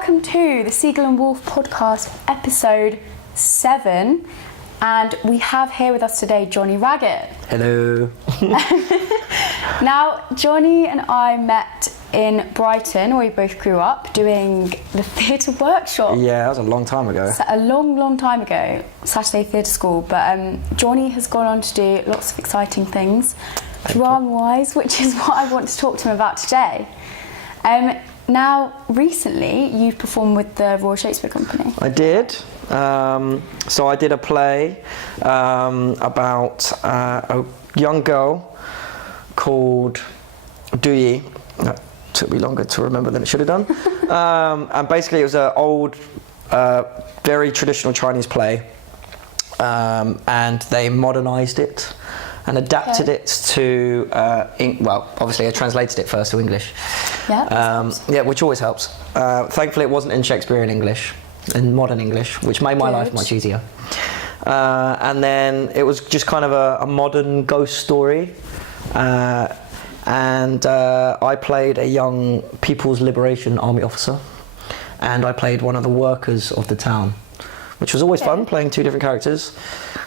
welcome to the Seagull and Wolf podcast, episode 7. And we have here with us today Johnny Raggett. Hello. Now, Johnny and I met in Brighton, where we both grew up, doing the theatre workshop. Yeah, that was a long time ago. A long time ago, Saturday Theatre School. But Johnny has gone on to do lots of exciting things, drama-wise, which is what I want to talk to him about today. Now, recently, you've performed with the Royal Shakespeare Company. I did. So I did a play about a young girl called Do Ye. That took me longer to remember than it should have done. And basically it was an old, very traditional Chinese play, and they modernised it and adapted it to, well, obviously I translated it first to English. Yeah. Yeah, which always helps. Thankfully it wasn't in Shakespearean English, in modern English, which made my life much easier. And then it was just kind of a modern ghost story. And I played a young People's Liberation Army officer, and I played one of the workers of the town, which was always fun, playing two different characters.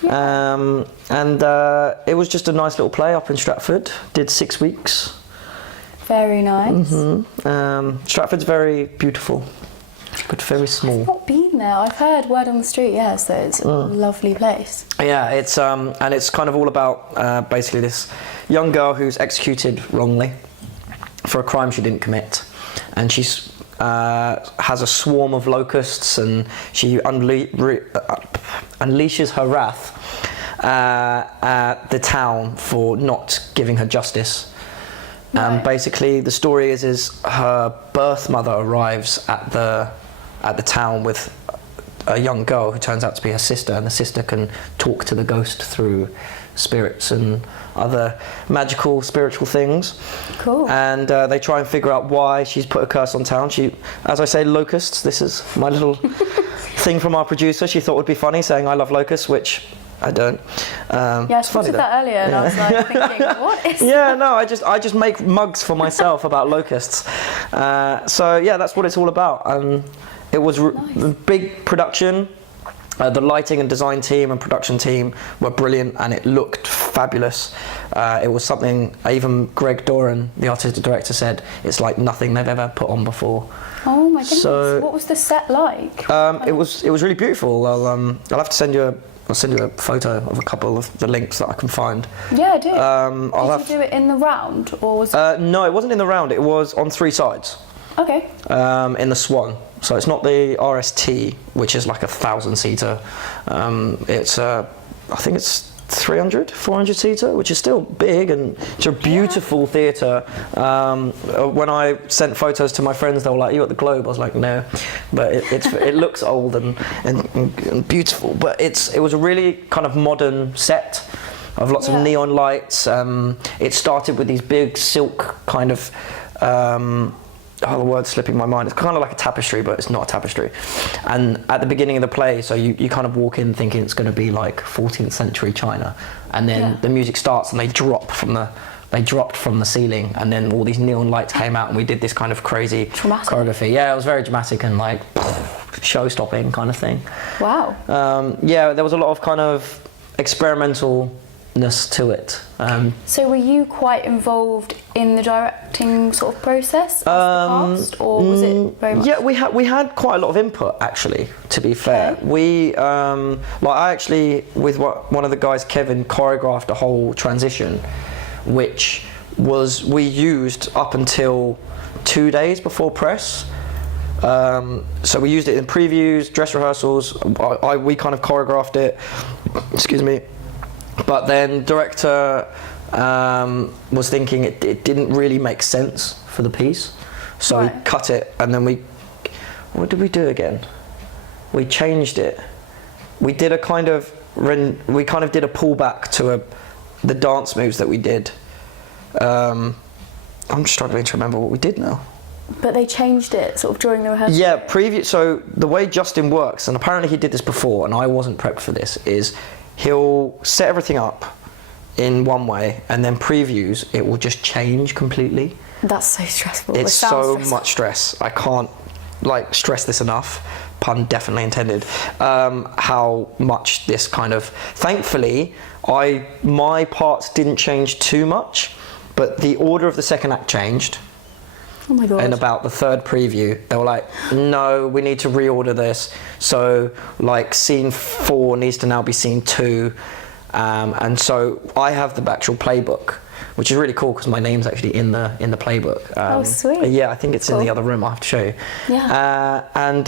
Yeah. And it was just a nice little play up in Stratford. Did 6 weeks. Very nice. Mm-hmm. Stratford's very beautiful, but very small. I've not been there. I've heard word on the street, so it's a lovely place. Yeah, it's and it's kind of all about basically this young girl who's executed wrongly for a crime she didn't commit, and she's has a swarm of locusts, and she unleashes her wrath at the town for not giving her justice. And basically the story is her birth mother arrives at the town with a young girl who turns out to be her sister, and the sister can talk to the ghost through spirits and other magical spiritual things. Cool. And they try and figure out why she's put a curse on town. She, as I say, locusts. This is my little thing from our producer. She thought would be funny, saying I love locusts, which I don't. I spotted that earlier, and I was like thinking, what is that? No, I just make mugs for myself about locusts. So yeah, that's what it's all about. It was a big production. The lighting and design team and production team were brilliant, and it looked fabulous. It was something even Greg Doran, the artistic director, said it's like nothing they've ever put on before. Oh my goodness! So, what was the set like? It was really beautiful. I'll have to send you a photo of a couple of the links that I can find. Yeah, do. Did you do it in the round, or was it? No, it wasn't in the round. It was on 3 sides. Okay. In the Swan. So it's not the RST, which is like a 1,000-seater. It's I think it's 400 seater, which is still big, and it's a beautiful theatre. When I sent photos to my friends, they were like, "You at the Globe?" I was like, "No," but it looks old and beautiful. But it was a really kind of modern set of lots of neon lights. It started with these big silk kind of. The word's slipping my mind. It's kind of like a tapestry, but it's not a tapestry. And at the beginning of the play, so you kind of walk in thinking it's going to be like 14th century China, and then the music starts and they dropped from the ceiling, and then all these neon lights came out, and we did this kind of crazy choreography. Yeah, it was very dramatic and like show-stopping kind of thing. Wow. Yeah, there was a lot of kind of experimentalness to it. So were you quite involved in the directing sort of process as the cast, or was it very much? Yeah, we had quite a lot of input, actually, to be fair. We I actually, with one of the guys, Kevin, choreographed a whole transition, which we used up until 2 days before press. So we used it in previews, dress rehearsals. We kind of choreographed it. Excuse me. But then director was thinking it didn't really make sense for the piece, so we cut it, and then what did we do again? We changed it. We did a kind of did a pullback to the dance moves that we did. I'm struggling to remember what we did now. But they changed it sort of during the rehearsal? Yeah, so the way Justin works, and apparently he did this before, and I wasn't prepped for this, is he'll set everything up in one way, and then previews, it will just change completely. That's so stressful. It's so much stress. I can't like stress this enough, pun definitely intended, how much this kind of, thankfully, my parts didn't change too much, but the order of the second act changed. Oh my god. And about the third preview, they were like, no, we need to reorder this. So like scene 4 needs to now be scene 2. And so I have the actual playbook, which is really cool because my name's actually in the playbook. Oh, sweet. Yeah, I think it's Cool. in the other room. I'll have to show you. Yeah. And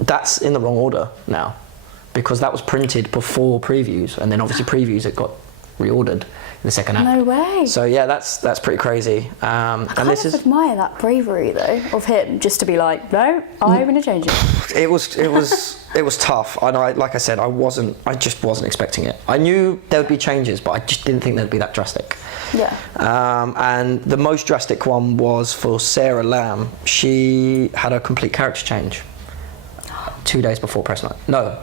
that's in the wrong order now, because that was printed before previews, and then obviously previews it got reordered in the second act. No way. So yeah, that's pretty crazy. I kind of admire that bravery though of him, just to be like, no, I'm going to change it. It was tough, and like I said, I just wasn't expecting it. I knew there would be changes, but I just didn't think they'd be that drastic. Yeah. And the most drastic one was for Sarah Lamb. She had a complete character change 2 days before press night. No,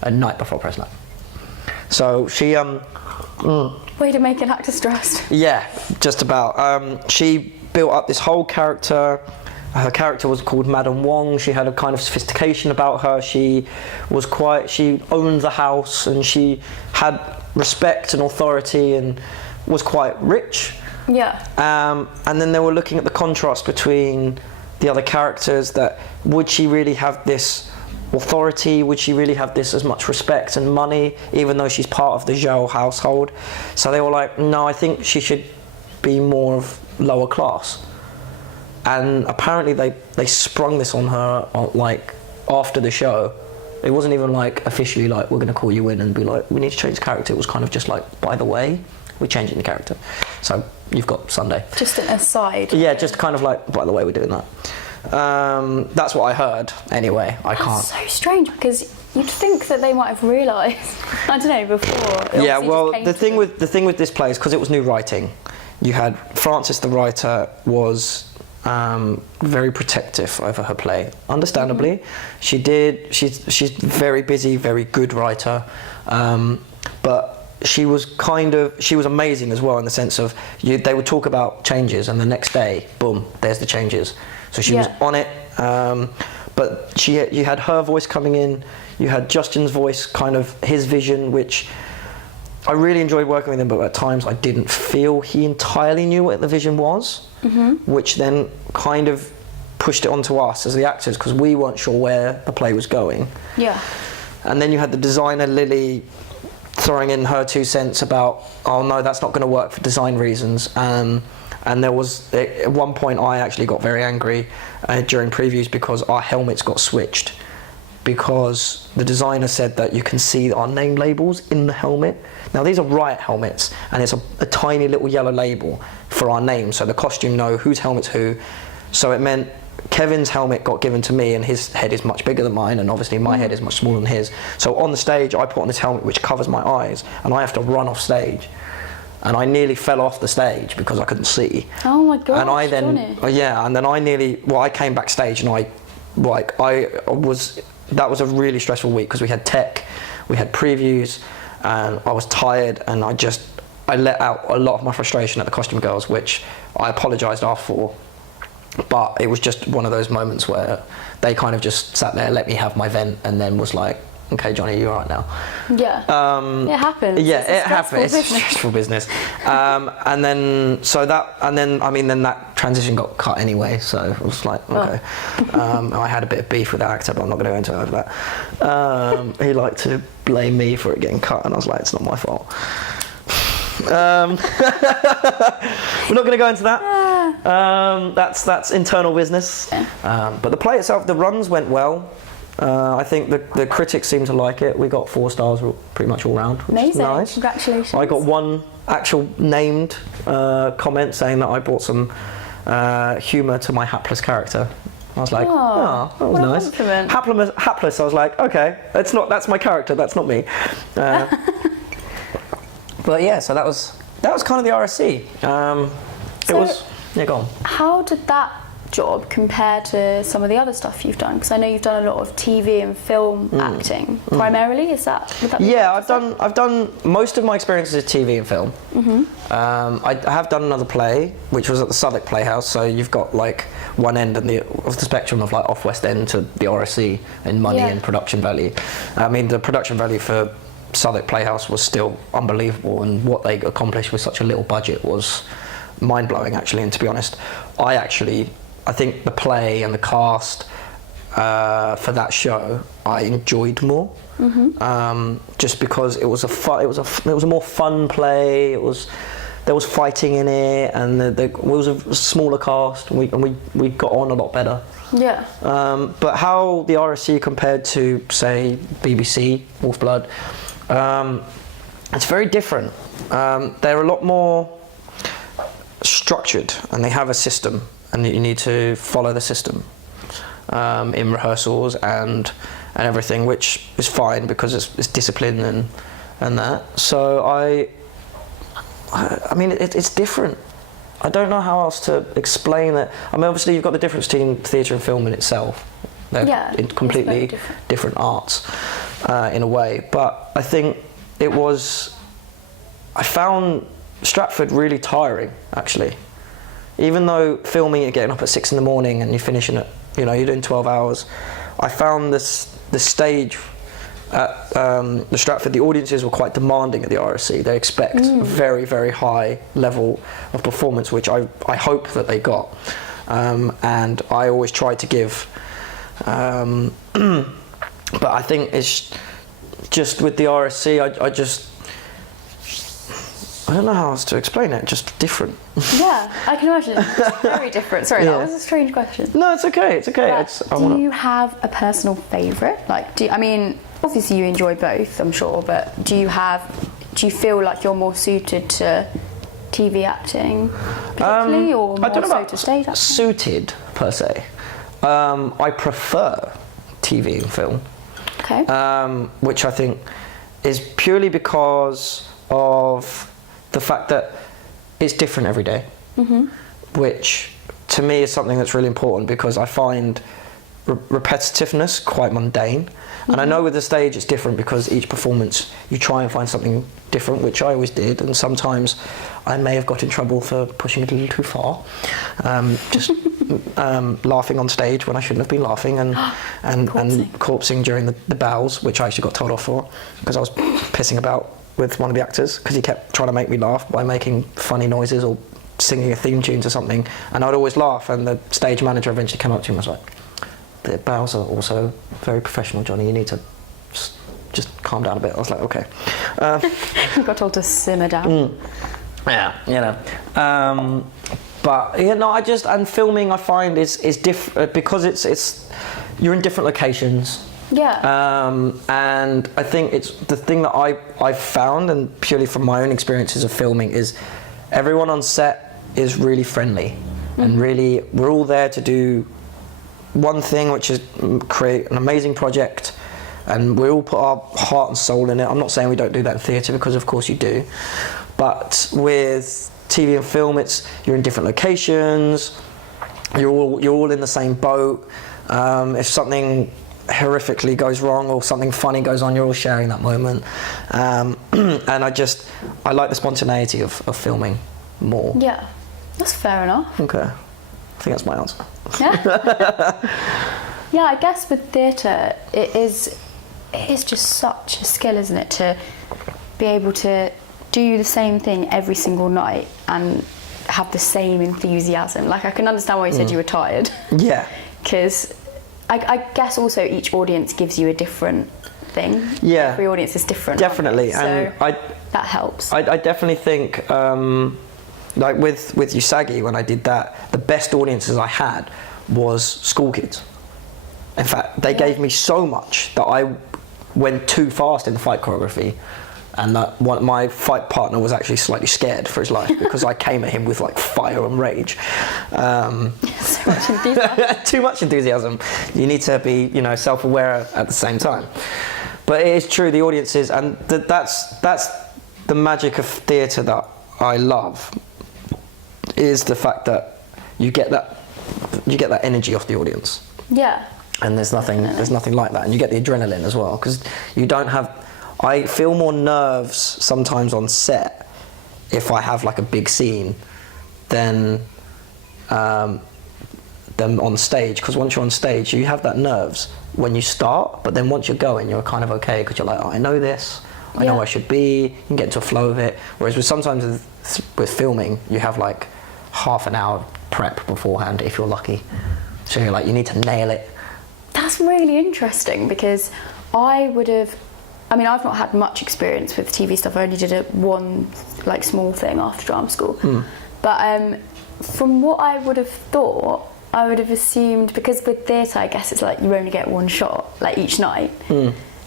a night before press night. So she Way to make an actor stressed. Yeah, just about. She built up this whole character. Her character was called Madame Wong. She had a kind of sophistication about her. She owned the house, and she had respect and authority and was quite rich. Yeah. And then they were looking at the contrast between the other characters, that would she really have this authority, would she really have this as much respect and money, even though she's part of the Zhao household? So they were like, no, I think she should be more of lower class. And apparently they sprung this on her like after the show. It wasn't even like officially like, we're going to call you in and be like, we need to change the character. It was kind of just like, by the way, we're changing the character. So you've got Sunday. Just an aside. Yeah, just kind of like, by the way, we're doing that. That's what I heard. Anyway, I can't. That's so strange, because you'd think that they might have realised. I don't know, before. It Yeah, obviously well, just came the to thing with this play is because it was new writing. You had Frances, the writer, was very protective over her play. Understandably, she's very busy, very good writer, but she was amazing as well, in the sense of they would talk about changes, and the next day, boom, there's the changes. So she was on it, but you had her voice coming in, you had Justin's voice, kind of his vision, which I really enjoyed working with him, but at times I didn't feel he entirely knew what the vision was, which then kind of pushed it onto us as the actors, because we weren't sure where the play was going. Yeah. And then you had the designer, Lily, throwing in her 2 cents about, oh no, that's not going to work for design reasons. And there was, at one point I actually got very angry during previews because our helmets got switched, because the designer said that you can see our name labels in the helmet. Now these are Riot helmets, and it's a tiny little yellow label for our name, so the costume know whose helmet's who. So it meant Kevin's helmet got given to me, and his head is much bigger than mine, and obviously my head is much smaller than his. So on the stage I put on this helmet which covers my eyes, and I have to run off stage. And I nearly fell off the stage because I couldn't see. Oh my god! And I then, and then I came backstage, and that was a really stressful week, because we had tech, we had previews, and I was tired, and I let out a lot of my frustration at the costume girls, which I apologised after for. But it was just one of those moments where they kind of just sat there, let me have my vent, and then was like, okay, Johnny, you're all right now. Yeah. It happens. Yeah, it happens. It's a stressful business. And then that transition got cut anyway, so it was like, okay. I had a bit of beef with the actor, but I'm not going to go into it over that. He liked to blame me for it getting cut, and I was like, it's not my fault. We're not going to go into that. That's internal business. But the play itself, the runs went well. I think the critics seem to like it. We got 4 stars pretty much all round, which is nice. Congratulations. I got one actual named comment saying that I brought some humour to my hapless character. I was like, oh, that was nice. Compliment. Hapless, I was like, okay, that's my character, that's not me. But yeah, so that was kind of the RSC. Go on. How did that job compared to some of the other stuff you've done? Because I know you've done a lot of TV and film acting primarily. Would that be Yeah, I've done most of my experiences is TV and film. I have done another play, which was at the Southwark Playhouse. So you've got like one end of the spectrum of like off West End to the RSC in money and production value. I mean, the production value for Southwark Playhouse was still unbelievable, and what they accomplished with such a little budget was mind-blowing, actually. And to be honest, I think the play and the cast for that show I enjoyed more, just because it was a more fun play. There was fighting in it, and it was a smaller cast, and we got on a lot better. Yeah. But how the RSC compared to, say, BBC, Wolfblood, it's very different. They're a lot more structured, and they have a system, and you need to follow the system in rehearsals and everything, which is fine because it's discipline and that. So I mean, it's different. I don't know how else to explain it. I mean, obviously you've got the difference between theatre and film in itself. They're completely different arts in a way. But I think I found Stratford really tiring, actually. Even though filming it, getting up at 6 in the morning and you're finishing it, you're doing 12 hours. I found the stage at the Stratford, the audiences were quite demanding at the RSC. They expect a very, very high level of performance, which I hope that they got. And I always try to give. But I think it's just with the RSC, I don't know how else to explain it, just different. Yeah, I can imagine. It's very different. Sorry, that was a strange question. No, it's okay, it's okay. Do you have a personal favourite? I mean, obviously you enjoy both, I'm sure, but do you feel like you're more suited to TV acting particularly, or more so to stage acting? Suited, per se. I prefer TV and film. Okay. Which I think is purely because of the fact that it's different every day, which to me is something that's really important, because I find repetitiveness quite mundane. And I know with the stage it's different because each performance you try and find something different, which I always did, and sometimes I may have got in trouble for pushing it a little too far, laughing on stage when I shouldn't have been laughing, and corpsing during the bows, which I actually got told off for because I was pissing about with one of the actors because he kept trying to make me laugh by making funny noises or singing a theme tune to something, and I'd always laugh, and the stage manager eventually came up to me and was like, "The bows are also very professional, Johnny, you need to just calm down a bit." I was like, okay. You got told to simmer down. Yeah, but and filming I find is different because it's you're in different locations. Yeah. And I think it's the thing that I've found, and purely from my own experiences of filming, is everyone on set is really friendly, and really we're all there to do one thing, which is create an amazing project, and we all put our heart and soul in it. I'm not saying we don't do that in theatre, because of course you do, but with TV and film, you're in different locations, you're all in the same boat. If something horrifically goes wrong or something funny goes on, you're all sharing that moment, and I like the spontaneity of filming more. Yeah, that's fair enough. Okay, I think that's my answer. Yeah, I guess with theatre it is just such a skill, isn't it, to be able to do the same thing every single night and have the same enthusiasm. Like, I can understand why you said you were tired. Yeah, because I guess also each audience gives you a different thing. Yeah, every audience is different. Definitely, and so that helps. I definitely think, like with Usagi, when I did that, the best audiences I had was school kids. In fact, they gave me so much that I went too fast in the fight choreography, and my fight partner was actually slightly scared for his life because I came at him with like fire and rage. So much enthusiasm. Too much enthusiasm. You need to be, self-aware at the same time. But it is true, the audiences, and that's the magic of theatre that I love, is the fact that you get that you get that energy off the audience. Yeah. And there's nothing like that, and you get the adrenaline as well, because you don't have. I feel more nerves sometimes on set if I have like a big scene than on stage, because once you're on stage you have that nerves when you start, but then once you're going you're kind of okay, because you're like, oh, I know this, I know where I should be, you can get into a flow of it. Whereas sometimes with filming you have like half an hour prep beforehand if you're lucky, so you're like, you need to nail it. That's really interesting, because I've not had much experience with TV stuff. I only did one like small thing after drama school. But from what I would have thought, I would have assumed, because with theatre I guess it's like you only get one shot like each night.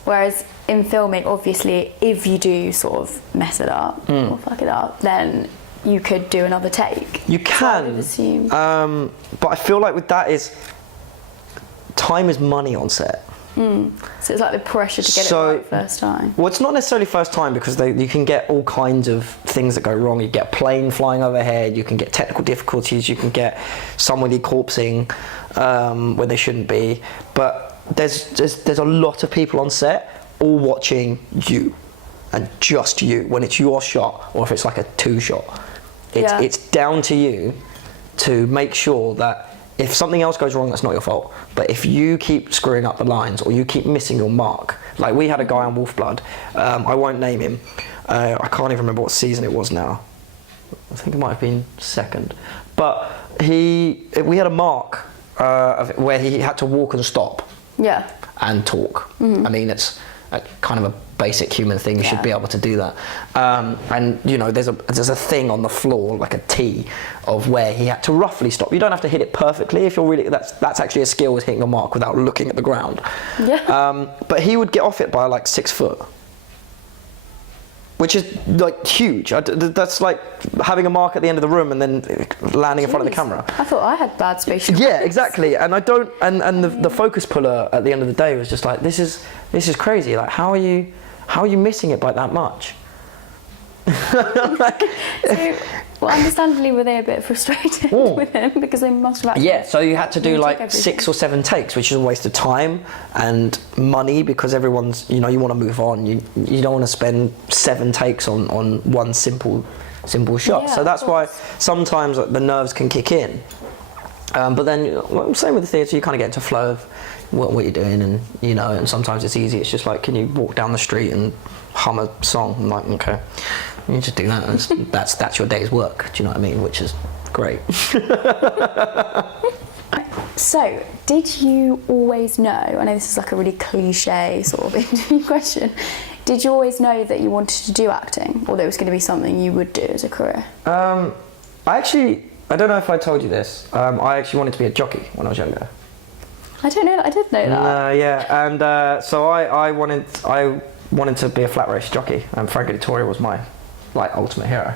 Whereas in filming, obviously, if you do sort of mess it up or fuck it up, then you could do another take. You can, but I feel like with that is time is money on set. So it's like the pressure to get it right first time. Well, it's not necessarily first time, because you can get all kinds of things that go wrong. You get a plane flying overhead, you can get technical difficulties, you can get somebody corpsing where they shouldn't be. But there's a lot of people on set all watching you, and just you, when it's your shot, or if it's like a 2-shot. It's down to you to make sure that if something else goes wrong, that's not your fault. But if you keep screwing up the lines, or you keep missing your mark, like we had a guy on Wolfblood, I won't name him, I can't even remember what season it was now. I think it might have been 2nd. But we had a mark where he had to walk and stop. Yeah. And talk. I mean, it's kind of a basic human thing. You should be able to do that. And you know, there's a thing on the floor, like a T, of where he had to roughly stop. You don't have to hit it perfectly. If you're really, that's actually a skill, is hitting a mark without looking at the ground. Yeah. But he would get off it by like 6 foot, which is like huge. That's like having a mark at the end of the room and then landing in front of the camera. I thought I had bad spatial. Yeah, exactly. And I don't. And the focus puller at the end of the day was just like, this is crazy. Like, how are you missing it by that much? Like, well, understandably, were they a bit frustrated with him, because they must have actually... Yeah, so you had to do like 6 or 7 takes, which is a waste of time and money, because everyone's, you know, you want to move on. You don't want to spend 7 takes on one simple shot. Yeah, so that's why sometimes the nerves can kick in. But then, same with the theatre, you kind of get into flow of what you're doing, and you know, and sometimes it's easy. It's just like, can you walk down the street and hum a song? I'm like, okay, you just do that, and that's your day's work. Do you know what I mean? Which is great. So, did you always know? I know this is like a really cliche sort of interview question. Did you always know that you wanted to do acting, or that it was going to be something you would do as a career? I don't know if I told you this. I actually wanted to be a jockey when I was younger. I don't know. I did know that. Yeah, and so I wanted to be a flat race jockey, and Frankie Dettori was my ultimate hero.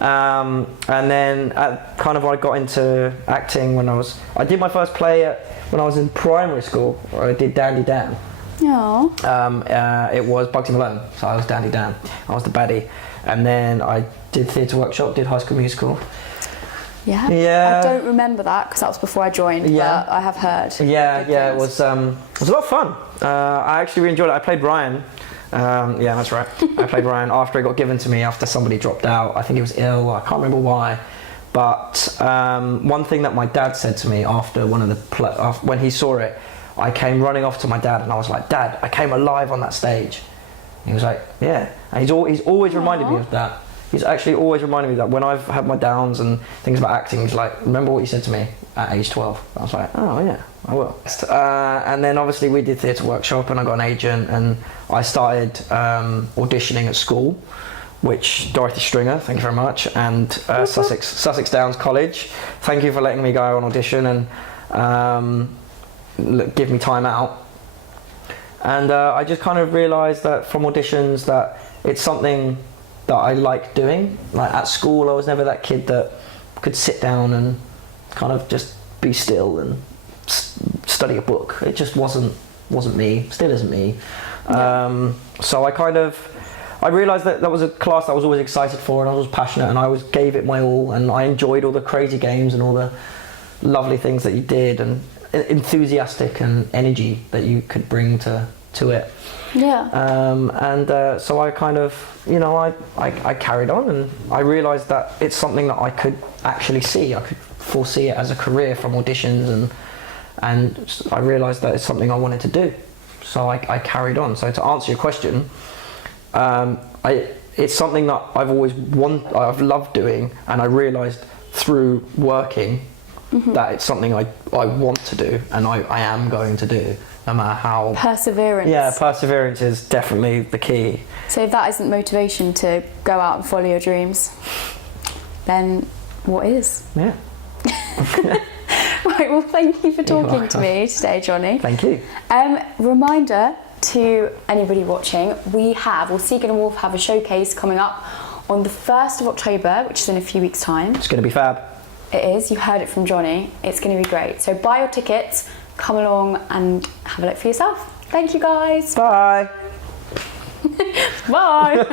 And then I got into acting when I did my first play when I was in primary school. I did Dandy Dan. Oh. It was Bugsy Malone, so I was Dandy Dan. I was the baddie, and then I did theatre workshop, did High School Musical. Yeah. I don't remember that, because that was before I joined. But I have heard. Yeah. It was a lot of fun. I actually really enjoyed it. I played Ryan. Yeah, that's right. I played Ryan after it got given to me after somebody dropped out. I think he was ill. I can't remember why. But one thing that my dad said to me after when he saw it, I came running off to my dad and I was like, "Dad, I came alive on that stage." He was like, "Yeah," and he's always reminded me of that. He's actually always reminded me that when I've had my downs and things about acting, he's like, "Remember what you said to me at age 12?" I was like, "Oh yeah, I will." And then obviously we did theatre workshop, and I got an agent, and I started auditioning at school, which Dorothy Stringer, thank you very much, and Sussex Downs College, thank you for letting me go on audition and give me time out. And I just kind of realised that from auditions that it's something that I like doing. Like at school, I was never that kid that could sit down and kind of just be still and study a book. It just wasn't me, still isn't me. So I realised that was a class that I was always excited for, and I was passionate, and I always gave it my all, and I enjoyed all the crazy games and all the lovely things that you did, and enthusiastic and energy that you could bring to it. Yeah. So I kind of, you know, I carried on, and I realised that it's something that I could actually see. I could foresee it as a career from auditions, and I realised that it's something I wanted to do. So I carried on. So to answer your question, it's something that I've loved doing, and I realised through working that it's something I want to do, and I am going to do, no matter how. Perseverance. Yeah, perseverance is definitely the key. So if that isn't motivation to go out and follow your dreams, then what is? Yeah. Right, well, thank you for talking to me today, Johnny. Thank you. Reminder to anybody watching, Seagull and Wolf have a showcase coming up on the 1st of October, which is in a few weeks' time. It's going to be fab. It is, you heard it from Johnny. It's going to be great. So buy your tickets, come along and have a look for yourself. Thank you, guys. Bye. Bye.